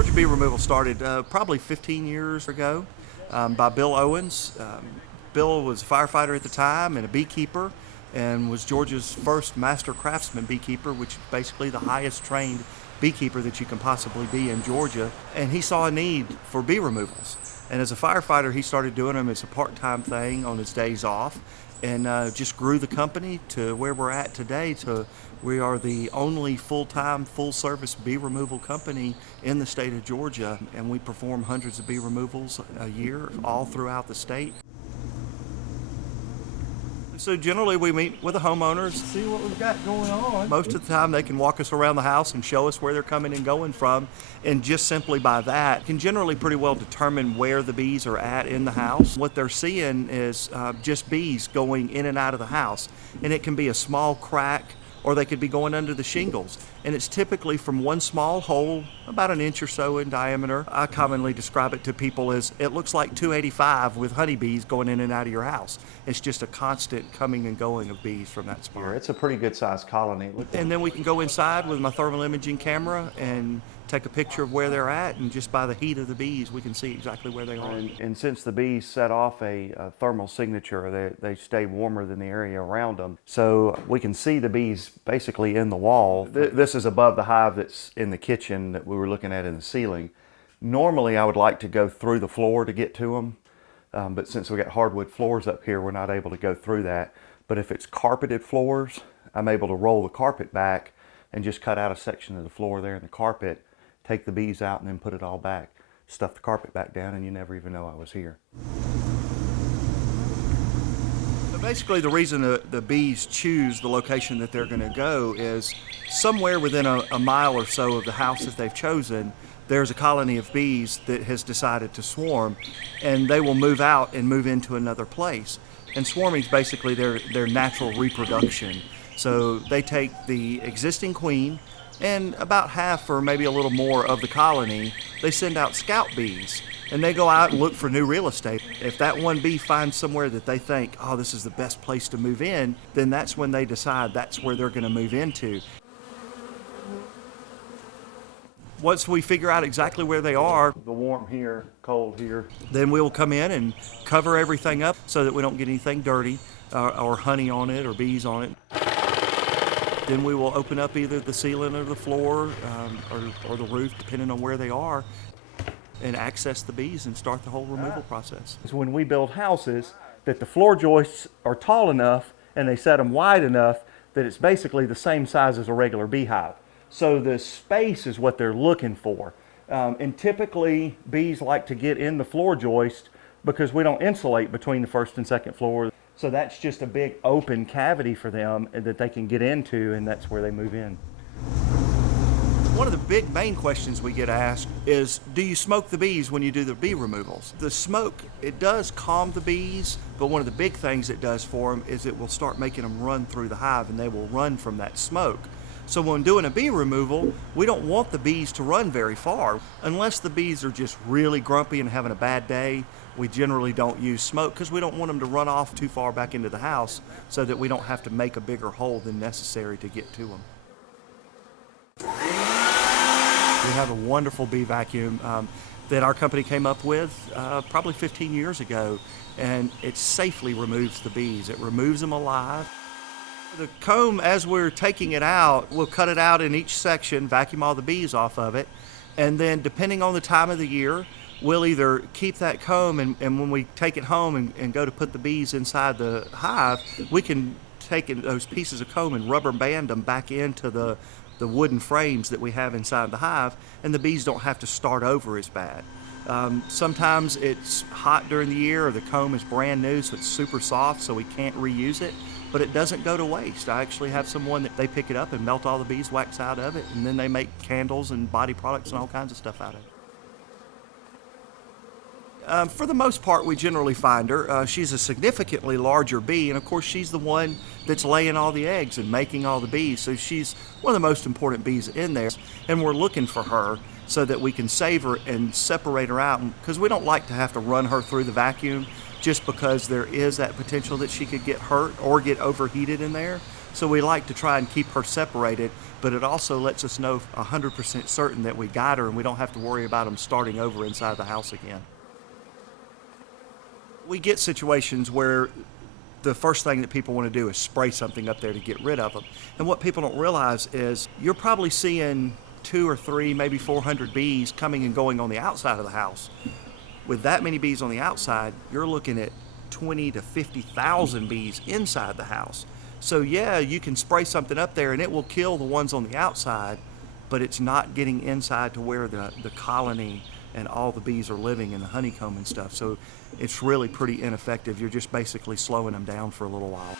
Georgia Bee Removal started probably 15 years ago by Bill Owens. Bill was a firefighter at the time and a beekeeper, and was Georgia's first master craftsman beekeeper, which is basically the highest trained beekeeper that you can possibly be in Georgia. And he saw a need for bee removals. And as a firefighter, he started doing them as a part-time thing on his days off, and just grew the company to where we're at today. We are the only full-time, full-service bee removal company in the state of Georgia, and we perform hundreds of bee removals a year all throughout the state. So generally we meet with the homeowners. See what we've got going on. Most of the time they can walk us around the house and show us where they're coming and going from, and just simply by that can generally pretty well determine where the bees are at in the house. What they're seeing is just bees going in and out of the house, and it can be a small crack or they could be going under the shingles. And it's typically from one small hole, about an inch or so in diameter. I commonly describe it to people as it looks like 285 with honeybees going in and out of your house. It's just a constant coming and going of bees from that spot. It's a pretty good sized colony. And then we can go inside with my thermal imaging camera and take a picture of where they're at, and just by the heat of the bees we can see exactly where they are. And since the bees set off a thermal signature, they stay warmer than the area around them. So we can see the bees basically in the wall. This is above the hive that's in the kitchen that we were looking at in the ceiling. Normally I would like to go through the floor to get to them, but since we got hardwood floors up here, we're not able to go through that. But if it's carpeted floors, I'm able to roll the carpet back and just cut out a section of the floor there in the carpet, take the bees out, and then put it all back. Stuff the carpet back down, and you never even know I was here. So basically the reason the bees choose the location that they're going to go is somewhere within a mile or so of the house that they've chosen, there's a colony of bees that has decided to swarm, and they will move out and move into another place. And swarming is basically their natural reproduction. So they take the existing queen, and about half or maybe a little more of the colony, they send out scout bees, and they go out and look for new real estate. If that one bee finds somewhere that they think, oh, this is the best place to move in, then that's when they decide that's where they're going to move into. Once we figure out exactly where they are, The warm here, cold here. then we will come in and cover everything up so that we don't get anything dirty or honey on it or bees on it. Then we will open up either the ceiling or the floor or the roof, depending on where they are, and access the bees and start the whole removal process. It's when we build houses that the floor joists are tall enough and they set them wide enough that it's basically the same size as a regular beehive. So the space is what they're looking for. And typically bees like to get in the floor joist because we don't insulate between the first and second floor. So that's just a big open cavity for them that they can get into, and that's where they move in. One of the big main questions we get asked is, do you smoke the bees when you do the bee removals? The smoke, it does calm the bees, but one of the big things it does for them is it will start making them run through the hive, and they will run from that smoke. So when doing a bee removal, we don't want the bees to run very far. Unless the bees are just really grumpy and having a bad day, we generally don't use smoke because we don't want them to run off too far back into the house so that we don't have to make a bigger hole than necessary to get to them. We have a wonderful bee vacuum that our company came up with probably 15 years ago, and it safely removes the bees. It removes them alive. The comb, as we're taking it out, we'll cut it out in each section, vacuum all the bees off of it, and then depending on the time of the year, we'll either keep that comb and when we take it home and go to put the bees inside the hive, we can take those pieces of comb and rubber band them back into the wooden frames that we have inside the hive, and the bees don't have to start over as bad. Sometimes it's hot during the year, or the comb is brand new, so it's super soft, so we can't reuse it, but it doesn't go to waste. I actually have someone that they pick it up and melt all the beeswax out of it, and then they make candles and body products and all kinds of stuff out of it. For the most part, we generally find her. She's a significantly larger bee, and of course she's the one that's laying all the eggs and making all the bees, so she's one of the most important bees in there, and we're looking for her so that we can save her and separate her out, because we don't like to have to run her through the vacuum just because there is that potential that she could get hurt or get overheated in there. So we like to try and keep her separated, but it also lets us know 100% certain that we got her and we don't have to worry about them starting over inside the house again. We get situations where the first thing that people want to do is spray something up there to get rid of them. And what people don't realize is you're probably seeing 2 or 3, maybe 400 bees coming and going on the outside of the house. With that many bees on the outside, you're looking at 20 to 50,000 bees inside the house. So yeah, you can spray something up there and it will kill the ones on the outside, but it's not getting inside to where the colony and all the bees are living in the honeycomb and stuff. So it's really pretty ineffective. You're just basically slowing them down for a little while.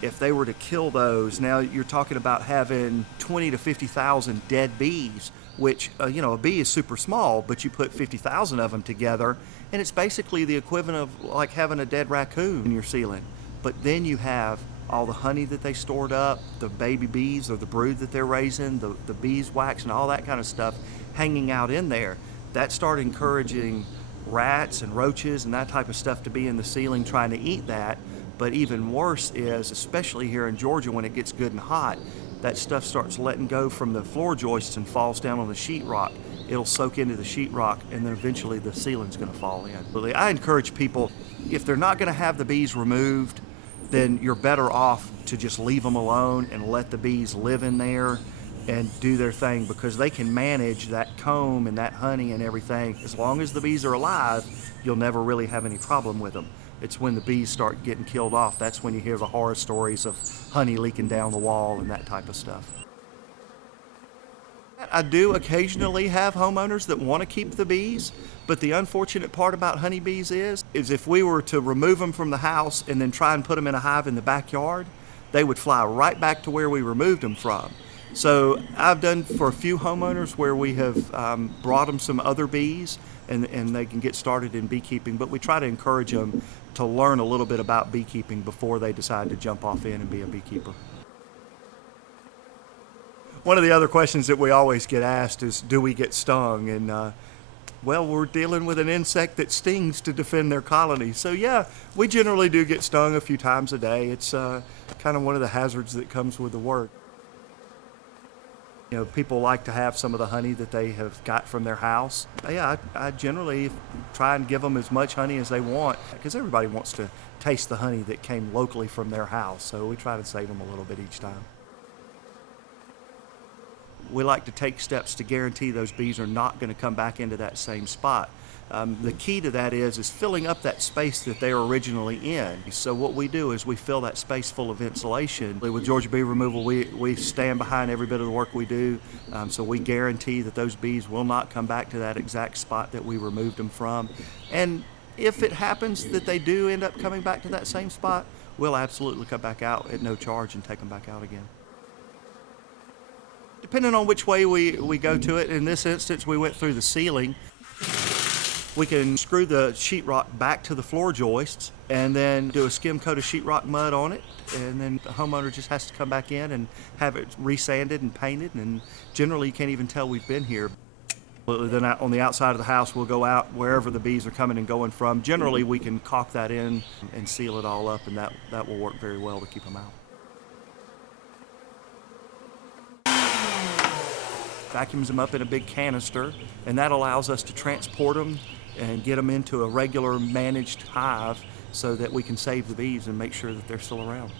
If they were to kill those, now you're talking about having 20 to 50,000 dead bees, which, a bee is super small, but you put 50,000 of them together, and it's basically the equivalent of like having a dead raccoon in your ceiling. But then you have all the honey that they stored up, the baby bees or the brood that they're raising, the beeswax and all that kind of stuff hanging out in there. That started encouraging rats and roaches and that type of stuff to be in the ceiling trying to eat that. But even worse is, especially here in Georgia when it gets good and hot, that stuff starts letting go from the floor joists and falls down on the sheetrock. It'll soak into the sheetrock and then eventually the ceiling's going to fall in. I encourage people, if they're not going to have the bees removed, then you're better off to just leave them alone and let the bees live in there and do their thing, because they can manage that comb and that honey and everything. As long as the bees are alive, you'll never really have any problem with them. It's when the bees start getting killed off, that's when you hear the horror stories of honey leaking down the wall and that type of stuff. I do occasionally have homeowners that want to keep the bees, but the unfortunate part about honeybees is if we were to remove them from the house and then try and put them in a hive in the backyard, they would fly right back to where we removed them from. So I've done for a few homeowners where we have brought them some other bees and they can get started in beekeeping, but we try to encourage them to learn a little bit about beekeeping before they decide to jump off in and be a beekeeper. One of the other questions that we always get asked is, do we get stung? And well, we're dealing with an insect that stings to defend their colony. So yeah, we generally do get stung a few times a day. It's kind of one of the hazards that comes with the work. People like to have some of the honey that they have got from their house. Yeah, I generally try and give them as much honey as they want, because everybody wants to taste the honey that came locally from their house. So we try to save them a little bit each time. We like to take steps to guarantee those bees are not going to come back into that same spot. The key to that is filling up that space that they were originally in. So what we do is we fill that space full of insulation. With Georgia Bee Removal, we stand behind every bit of the work we do, so we guarantee that those bees will not come back to that exact spot that we removed them from. And if it happens that they do end up coming back to that same spot, we'll absolutely come back out at no charge and take them back out again. Depending on which way we go to it, in this instance we went through the ceiling. We can screw the sheetrock back to the floor joists and then do a skim coat of sheetrock mud on it, and then the homeowner just has to come back in and have it resanded and painted, and generally you can't even tell we've been here. Then on the outside of the house we'll go out wherever the bees are coming and going from. Generally we can caulk that in and seal it all up, and that will work very well to keep them out. Vacuums them up in a big canister, and that allows us to transport them and get them into a regular managed hive so that we can save the bees and make sure that they're still around.